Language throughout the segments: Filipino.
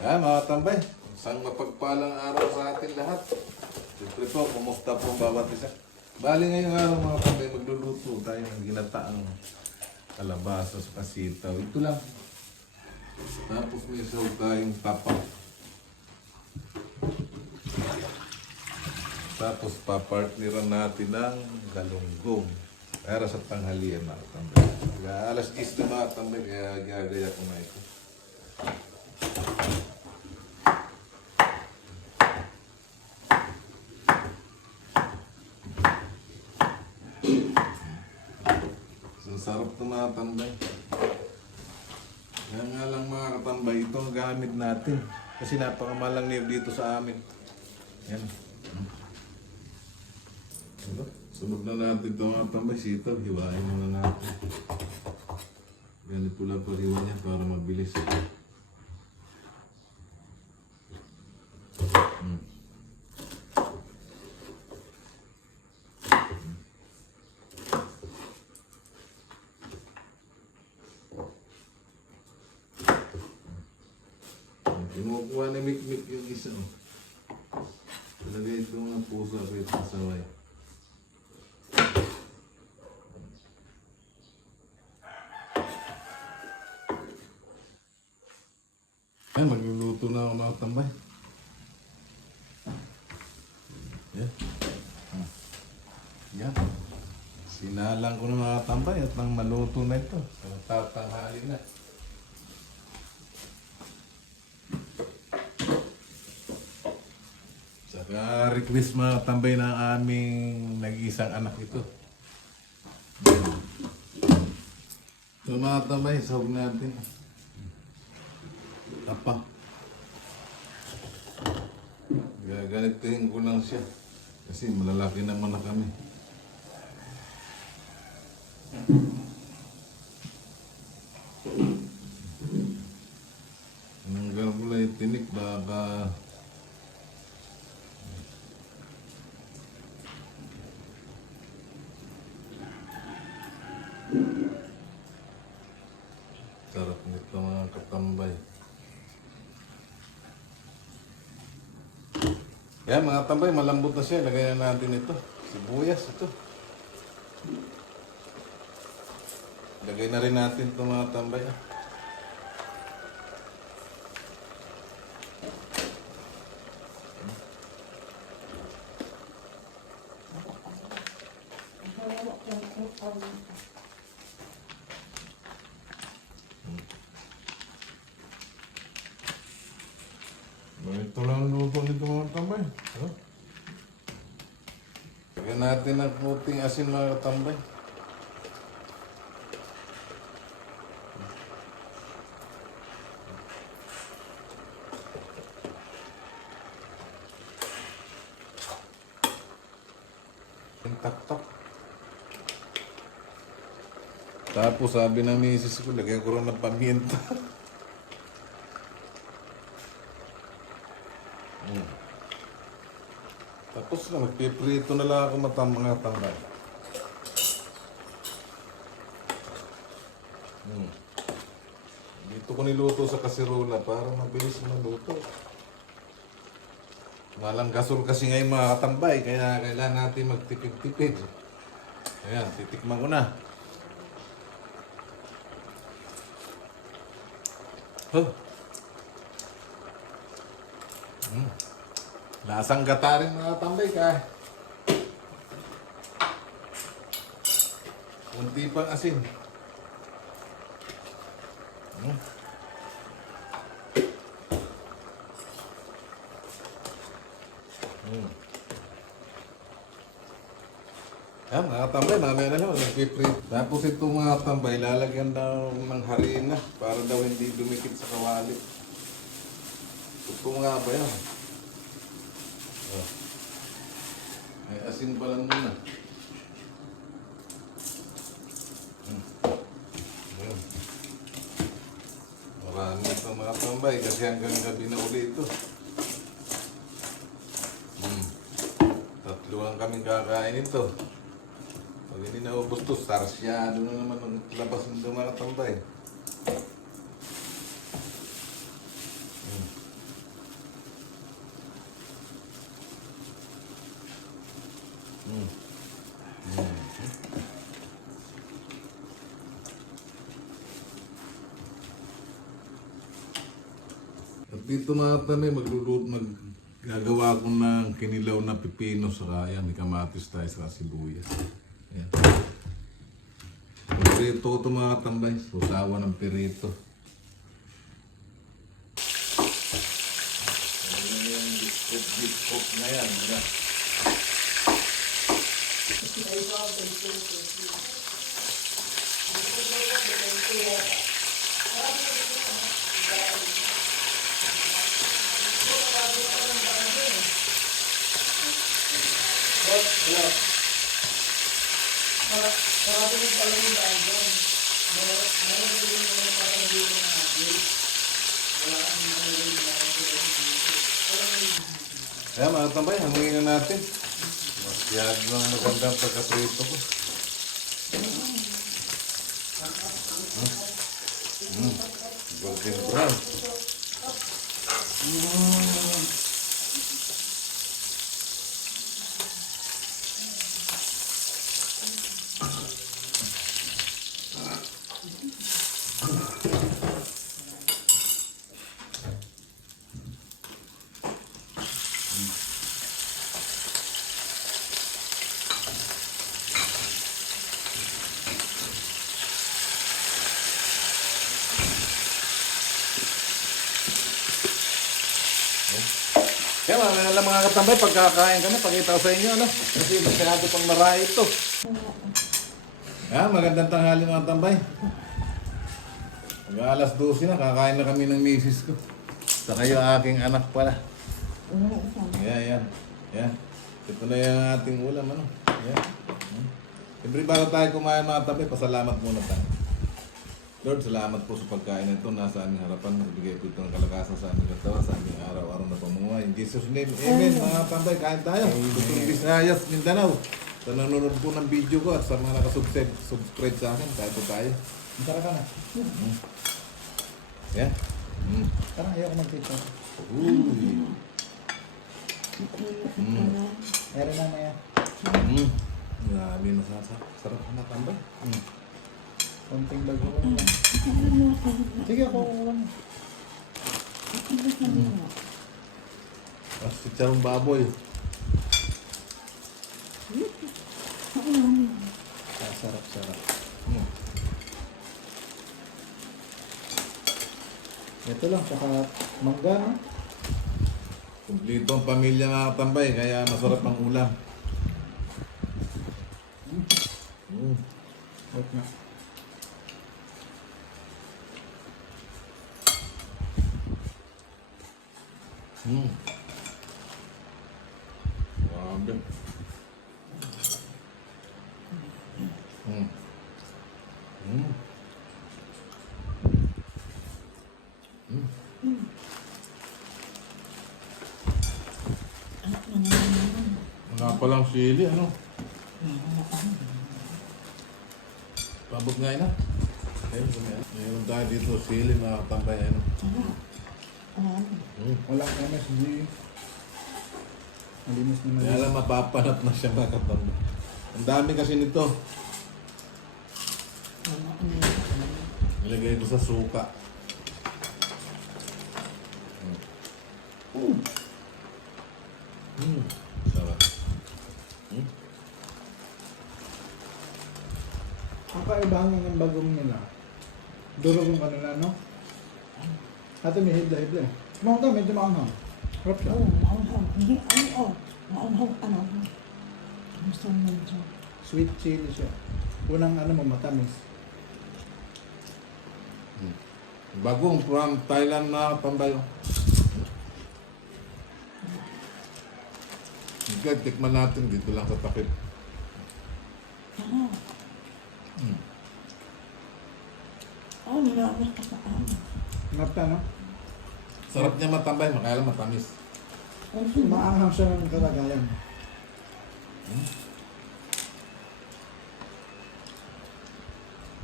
Mga tambay, isang mapagpalang araw sa atin lahat. Siyempre po, kumusta po ang bawat isa? Bali ngayong araw mga tambay, magluluto tayo ng ginataang kalabasa sa pasitaw. Ito lang. Tapos may isaw tayong tapa. Tapos papartneran natin ng galunggong para sa tanghalian mga tambay. Kaya alas 10 na mga tambay, kaya gagaya ko na ito. Sarap ito mga tambay. Kaya nga lang mga katambay, ito ang gamit natin. Kasi napakamalang niyog dito sa amin. Yan. Sunod na natin ito mga tambay. Sitaw, hiwain muna natin. Ganito lang pariwa niya para mabilis. Kinukuha na mikmik yung isa. Talaga ito mga puso ako ito kasaway. Ay, magluluto na ako mga tambay. Yan. Yan. Sinalang ko ng mga tambay at nang maluto na ito. Tatanghali na. Saka request mga tambay ng aming nag-iisang anak ito. So mga tambay, sahog natin. Tapa. Gaganituhin ko lang siya. Kasi malalaki naman na kami. Nanggal ko lang yung tinik, baka sarap nito mga katambay. Yan mga tambay, malambot na siya. Lagyan na natin ito. Sibuyas ito. Lagay na rin natin ito mga tambay. Ito lang luto nito mga tambay. Lagyan natin ng puting asin mga tambay. Tak-tak. Tapos sabi ng misis ko, lagyan ko rin ng paminta. Tapos na, magpiprito na lang ako mga tambay. Dito ko niluto sa kasirola para mabilis maluto. Walang gasol kasi ngayon mga katambay, kaya kailangan natin magtipid-tipid. Ayan, titikman ko na. Lasang gata rin mga tambay ka. Kunti pang asin. Yan mga tambay, mamaya na lang, nagpiprint. Tapos ito mga tambay, lalagyan daw ng harina para daw hindi dumikit sa kawali. Ito nga ba yan? Ay asin pa lang muna. Marami ito mga tambay kasi hanggang gabi na uli ito. Tatluhan kaming kakain ito. Pag hindi na ubos ito, sarsyado na naman ang labas ng mga tambay. Dito mga tanay, gagawa ko ng kinilaw na pipino sa kaya, may kamatis tayo sa sibuyas. Ayan. Pirito ito mga tambay, usawa ng pirito. Ayan yung biskop na yan. Ayan. Kaya mga tambay, hangin na natin. Masyadong magandang pagkaprito ko. Golden brown. Kaya mga katambay, pagkakain kami, pakita ko sa inyo, ano? Kasi masyado pang marami ito. Magandang tanghali mga tambay. Hanggang alas 12 na, kakain na kami ng misis ko. Saka yung aking anak pala. Yan. Ito na yung ating ulam, ano? Yan. Siyempre bago tayo kumain mga tambay, pasalamat muna tayo. Lord, salamat po sa pagkain na ito. Nasa aming harapan, nagbigay po ito ng kalakasan sa aming katawan, sa aming araw-araw na pamumuhay. In Jesus' name, Amen. Mga tambay, kain tayo. Dr. Visayas, Mindanao. Sa nanonood po ng video ko at sa mga nakasubscribe sa akin, kain po tayo. Tara ka na. Yan. Parang ayaw ko mag-picture. Uy. Meron na maya. Grabe na sarap na tambay. Konting bago ko na. Sige ako. Tapos chicharong baboy. Sarap. Ito lang, saka mangga, no? Kumplito ang pamilya mga tambay, kaya masarap ang ulam. Wait na. Grabe. Wala palang sili, ano? Pabot nga ina. Mayroon tayo dito sili na tambay, ano? Walang MSG. Malinis naman. Kaya lang mapapanat na siya mga katambay. Ang dami kasi nito. Nilagay ko sa suka. Sarap. Ang kaibahan ng bagong nila. Durog yung kanila, no? Ate may hibla-hibla eh. Mga ka, medyo maanghang. Harap siya. Sweet chili siya. Unang mo, matamis. Bagong from Thailand na tambay. Sige, tikman natin dito lang sa takip. Marta, no? Sarap niya matambay, makaya lang matamis. Maanghang siya ng kalagayan.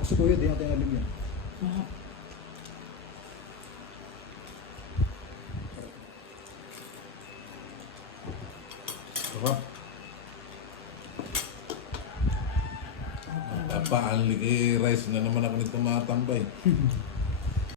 Ako si Kuya, di natin nabigyan. Sarap. Papa, rice na naman ako nito mga tambay.